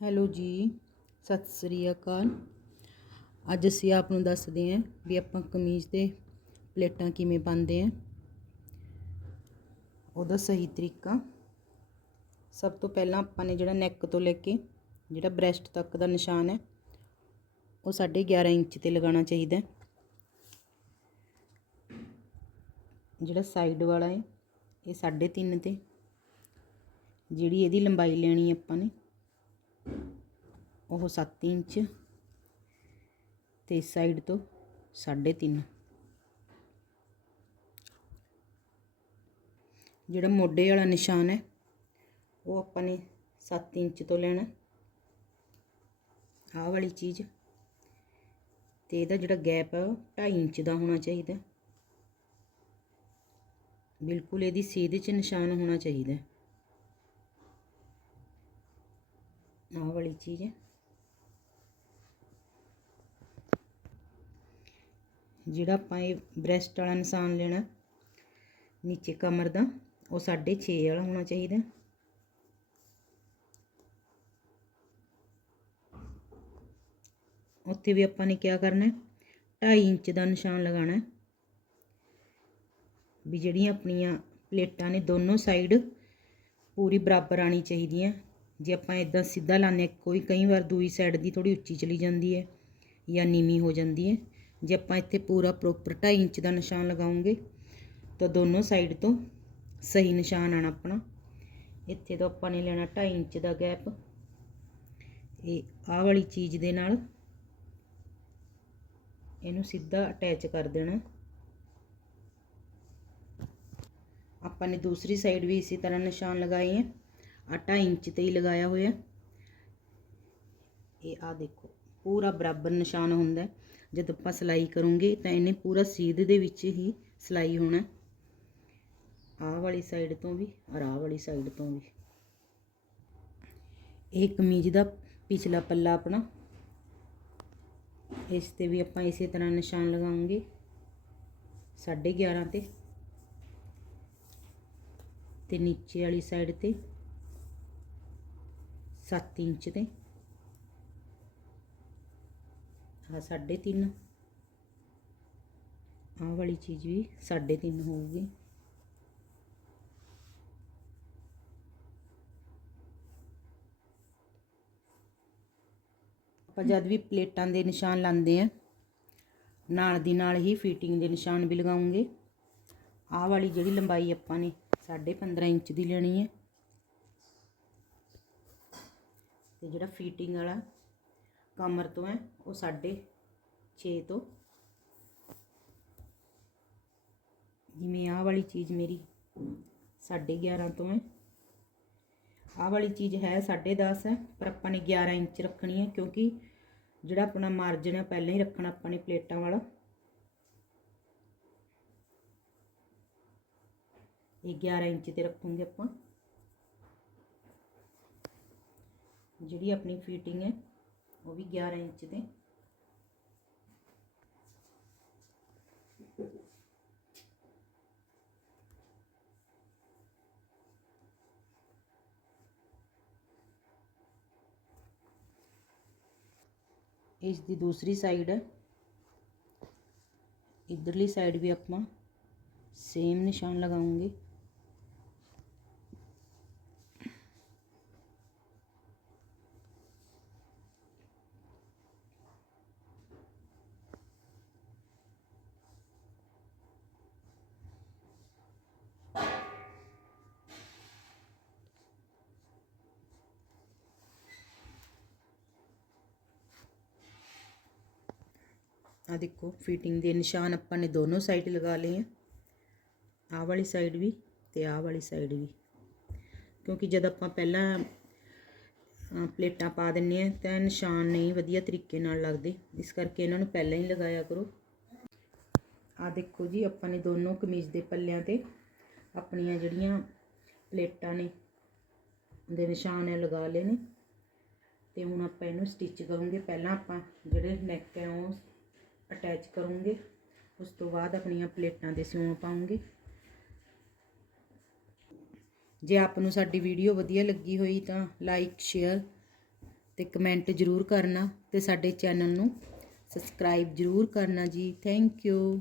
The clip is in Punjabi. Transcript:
ਹੈਲੋ ਜੀ, ਸਤਿ ਸ੍ਰੀ ਅਕਾਲ। ਅੱਜ ਅਸੀਂ ਆਪ ਨੂੰ ਦੱਸਦੇ ਹਾਂ ਵੀ ਆਪਾਂ ਕਮੀਜ਼ ਤੇ ਪਲੇਟਾਂ ਕਿਵੇਂ ਪਾਉਂਦੇ ਹਾਂ। ਉਹਦਾ ਸਹੀ ਤਰੀਕਾ। ਸਭ ਤੋਂ ਪਹਿਲਾਂ ਆਪਾਂ ਨੇ ਜਿਹੜਾ ਨੈਕ ਤੋਂ ਲੈ ਕੇ ਜਿਹੜਾ ਬ੍ਰੈਸਟ ਤੱਕ ਦਾ ਨਿਸ਼ਾਨ ਹੈ, ਉਹ 11.5 ਇੰਚ ਤੇ ਲਗਾਉਣਾ ਚਾਹੀਦਾ ਜਿਹੜਾ ਸਾਈਡ ਵਾਲਾ ਹੈ, ਇਹ 3.5 ਤੇ। ਜਿਹੜੀ ਇਹਦੀ ਲੰਬਾਈ ਲੈਣੀ ਆਪਾਂ ਨੇ ਉਹ 7 ਇੰਚ ਤੇ ਸਾਈਡ ਤੋਂ 3.5 ਜਿਹੜਾ ਮੋਢੇ ਵਾਲਾ ਨਿਸ਼ਾਨ ਹੈ, ਉਹ ਆਪਾਂ ਨੇ 7 ਇੰਚ ਤੋਂ ਲੈਣਾ। ਆਹ ਵਾਲੀ ਚੀਜ਼। ਤੇ ਇਹਦਾ ਜਿਹੜਾ ਗੈਪ ਹੈ, ਉਹ 2.5 ਇੰਚ ਦਾ ਹੋਣਾ ਚਾਹੀਦਾ। ਬਿਲਕੁਲ ਇਹਦੀ ਸੀਧ 'ਚ ਨਿਸ਼ਾਨ ਹੋਣਾ ਚਾਹੀਦਾ। ਆਹ ਵਾਲੀ ਚੀਜ਼ ਹੈ। ਜਿਹੜਾ ਆਪਾਂ ਇਹ ਬ੍ਰੈਸਟ ਵਾਲਾ ਨਿਸ਼ਾਨ ਲੈਣਾ, ਨੀਚੇ ਕਮਰ ਦਾ, ਉਹ 6.5 ਵਾਲਾ ਹੋਣਾ ਚਾਹੀਦਾ। ਉੱਥੇ ਵੀ ਆਪਾਂ ਨੇ ਕੀ ਕਰਨਾ ਹੈ? 2.5 ਇੰਚ ਦਾ ਨਿਸ਼ਾਨ ਲਗਾਉਣਾ ਹੈ। ਵੀ ਜਿਹੜੀਆਂ ਆਪਣੀਆਂ ਪਲੇਟਾਂ ਨੇ ਦੋਨੋਂ ਸਾਈਡ ਪੂਰੀ ਬਰਾਬਰ ਆਣੀ ਚਾਹੀਦੀਆਂ ਜੇ ਆਪਾਂ ਇਦਾਂ ਸਿੱਧਾ ਲਾਣੇ ਕੋਈ ਕਈ ਵਾਰ ਦੂਈ ਸਾਈਡ ਦੀ ਥੋੜੀ ਉੱਚੀ ਚਲੀ ਜਾਂਦੀ ਹੈ ਜਾਂ ਨੀਵੀਂ ਹੋ ਜਾਂਦੀ ਹੈ। ਜੇ ਆਪਾਂ ਇੱਥੇ ਪੂਰਾ ਪ੍ਰੋਪਰ 2.5 ਇੰਚ ਦਾ ਨਿਸ਼ਾਨ ਲਗਾਉਂਗੇ, ਤਾਂ ਦੋਨੋਂ ਸਾਈਡ ਤੋਂ ਸਹੀ ਨਿਸ਼ਾਨ ਆਣਾ ਆਪਣਾ। ਇੱਥੇ ਤੋਂ ਆਪਾਂ ਨੇ ਲੈਣਾ 2.5 ਇੰਚ ਦਾ ਗੈਪ ਇਹ ਆਹ ਵਾਲੀ ਚੀਜ਼ ਦੇ ਨਾਲ ਇਹਨੂੰ ਸਿੱਧਾ ਅਟੈਚ ਕਰ ਦੇਣਾ। ਆਪਾਂ ਨੇ ਦੂਸਰੀ ਸਾਈਡ ਵੀ ਇਸੇ ਤਰ੍ਹਾਂ ਨਿਸ਼ਾਨ ਲਗਾਏ ਹੈ ਆ 2.5 ਇੰਚ ਤੇ ਹੀ ਲਗਾਇਆ ਹੋਇਆ। ਇਹ ਆ ਦੇਖੋ। ਪੂਰਾ ਬਰਾਬਰ ਨਿਸ਼ਾਨ ਹੁੰਦਾ ਜਦ ਆਪਾਂ ਸਿਲਾਈ ਕਰੂੰਗੇ ਤਾਂ ਇਹਨੇ ਪੂਰਾ ਸੀਧ ਦੇ ਵਿੱਚ ਹੀ ਸਿਲਾਈ ਹੋਣਾ ਆਹ ਵਾਲੀ ਸਾਈਡ ਤੋਂ ਵੀ ਔਰ ਆਹ ਵਾਲੀ ਸਾਈਡ ਤੋਂ ਵੀ। ਇਹ ਕਮੀਜ਼ ਦਾ ਪਿਛਲਾ ਪੱਲਾ ਆਪਣਾ। ਇਸ ਤੇ ਵੀ ਆਪਾਂ ਇਸੇ ਤਰ੍ਹਾਂ ਨਿਸ਼ਾਨ ਲਗਾਉਂਗੇ 11.5 ਤੇ। ਤੇ ਨੀਚੇ ਵਾਲੀ ਸਾਈਡ ਤੇ 7 ਇੰਚ ਤੇ। ਆ 3.5 ਆਹ ਵਾਲੀ ਚੀਜ਼ ਵੀ 3.5 ਹੋਊਗੀ। ਆਪਾਂ ਜਦ ਵੀ ਪਲੇਟਾਂ ਦੇ ਨਿਸ਼ਾਨ ਲਾਉਂਦੇ ਆ ਨਾਲ ਦੀ ਨਾਲ ਹੀ ਫਿਟਿੰਗ ਦੇ ਨਿਸ਼ਾਨ ਵੀ ਲਗਾਉਂਗੇ। ਆਹ ਵਾਲੀ ਜਿਹੜੀ ਲੰਬਾਈ ਆਪਾਂ ਨੇ 15.5 ਇੰਚ ਦੀ ਲੈਣੀ ਹੈ। ਤੇ ਜਿਹੜਾ ਫਿਟਿੰਗ ਵਾਲਾ ਕਮਰ ਤੋਂ ਹੈ ਉਹ 6.5 ਤੋਂ ਜਿਵੇਂ ਆਹ ਵਾਲੀ ਚੀਜ਼ ਮੇਰੀ 11.5 ਤੋਂ ਹੈ ਆਹ ਵਾਲੀ ਚੀਜ਼ ਹੈ 10.5 ਹੈ ਪਰ ਆਪਾਂ ਨੇ 11 ਇੰਚ ਰੱਖਣੀ ਹੈ ਕਿਉਂਕਿ ਜਿਹੜਾ ਆਪਣਾ ਮਾਰਜਨ ਹੈ ਪਹਿਲਾਂ ਹੀ ਰੱਖਣਾ ਆਪਾਂ ਨੇ ਪਲੇਟਾਂ ਵਾਲਾ ਇਹ 11 ਇੰਚ ਤੇ ਰੱਖੂਗੇ ਆਪਾਂ ਜਿਹੜੀ ਆਪਣੀ ਫਿਟਿੰਗ ਹੈ ਉਹ ਵੀ 11 ਇੰਚ ਦੇ। ਇਸ ਦੀ ਦੂਸਰੀ ਸਾਈਡ ਹੈ ਇਧਰਲੀ ਸਾਈਡ ਵੀ ਆਪਾਂ ਸੇਮ ਨਿਸ਼ਾਨ ਲਗਾਉਂਗੇ ਆ ਦੇਖੋ ਫਿਟਿੰਗ ਦੇ ਨਿਸ਼ਾਨ ਆਪਾਂ ਨੇ ਦੋਨੋਂ ਸਾਈਡ ਲਗਾ ਲਏ ਆ। ਆਹ ਵਾਲੀ ਸਾਈਡ ਵੀ ਤੇ ਆਹ ਵਾਲੀ ਸਾਈਡ ਵੀ। ਕਿਉਂਕਿ ਜਦ ਆਪਾਂ ਪਹਿਲਾਂ ਪਲੇਟਾਂ ਪਾ ਦਿੰਨੇ ਆ, ਤਾਂ ਨਿਸ਼ਾਨ ਨਹੀਂ ਵਧੀਆ ਤਰੀਕੇ ਨਾਲ ਲੱਗਦੇ। ਇਸ ਕਰਕੇ ਇਹਨਾਂ ਨੂੰ ਪਹਿਲਾਂ ਹੀ ਲਗਾਇਆ ਕਰੋ। ਆ ਦੇਖੋ ਜੀ, ਆਪਾਂ ਨੇ ਦੋਨੋਂ ਕਮੀਜ਼ ਦੇ ਪੱਲਿਆਂ ਤੇ ਆਪਣੀਆਂ ਜਿਹੜੀਆਂ ਪਲੇਟਾਂ ਨੇ ਦੇ ਨਿਸ਼ਾਨ ਹੈ ਲਗਾ ਲਏ ਨੇ। ਤੇ ਹੁਣ ਆਪਾਂ ਇਹਨੂੰ ਸਟਿਚ ਕਰੂੰਗੇ। ਪਹਿਲਾਂ ਆਪਾਂ ਜਿਹੜੇ ਨੈਕ ਹੈ, ਉਹ ਅਟੈਚ ਕਰੂੰਗੇ। ਉਸ ਤੋਂ ਬਾਅਦ ਆਪਣੀਆਂ ਪਲੇਟਾਂ ਦੇ ਸਿਉਂ ਪਾਉਂਗੇ। ਜੇ ਆਪ ਨੂੰ ਸਾਡੀ ਵੀਡੀਓ ਵਧੀਆ ਲੱਗੀ ਹੋਈ ਤਾਂ ਲਾਈਕ ਸ਼ੇਅਰ ਤੇ ਕਮੈਂਟ ਜ਼ਰੂਰ ਕਰਨਾ ਤੇ ਸਾਡੇ ਚੈਨਲ ਨੂੰ ਸਬਸਕ੍ਰਾਈਬ ਜ਼ਰੂਰ ਕਰਨਾ ਜੀ। Thank you